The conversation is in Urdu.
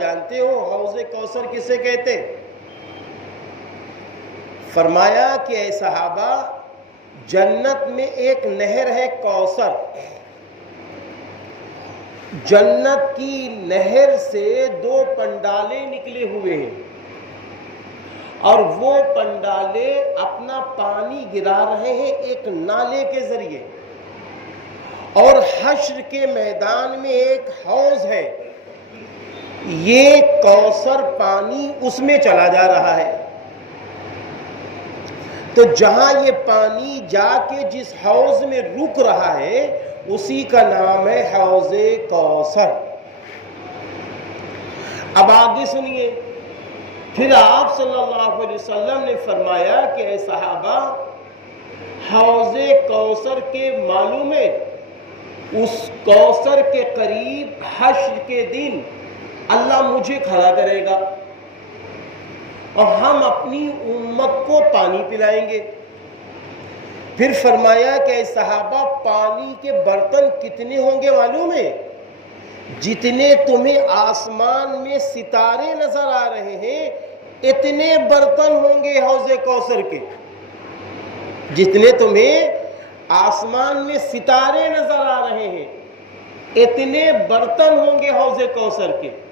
جانتے ہو حوض کوثر کسے کہتے؟ فرمایا کہ اے صحابہ، جنت میں ایک نہر ہے کوثر، جنت کی نہر سے 2 پنڈالے نکلے ہوئے ہیں، اور وہ پنڈالے اپنا پانی گرا رہے ہیں ایک نالے کے ذریعے، اور حشر کے میدان میں ایک حوض ہے، یہ کوثر پانی اس میں چلا جا رہا ہے۔ تو جہاں یہ پانی جا کے جس حوض میں رک رہا ہے اسی کا نام ہے حوض کوثر۔ اب آگے سنیے، پھر آپ صلی اللہ علیہ وسلم نے فرمایا کہ اے صحابہ، حوض کوثر کے معلوم ہے، اس کوثر کے قریب حشر کے دن اللہ مجھے کھڑا کرے گا اور ہم اپنی امت کو پانی پلائیں گے۔ پھر فرمایا کہ اے صحابہ، پانی کے برتن کتنے ہوں گے معلوم ہے؟ جتنے تمہیں آسمان میں ستارے نظر آ رہے ہیں اتنے برتن ہوں گے حوض کوثر کے، جتنے تمہیں آسمان میں ستارے نظر آ رہے ہیں اتنے برتن ہوں گے حوض کوثر کے۔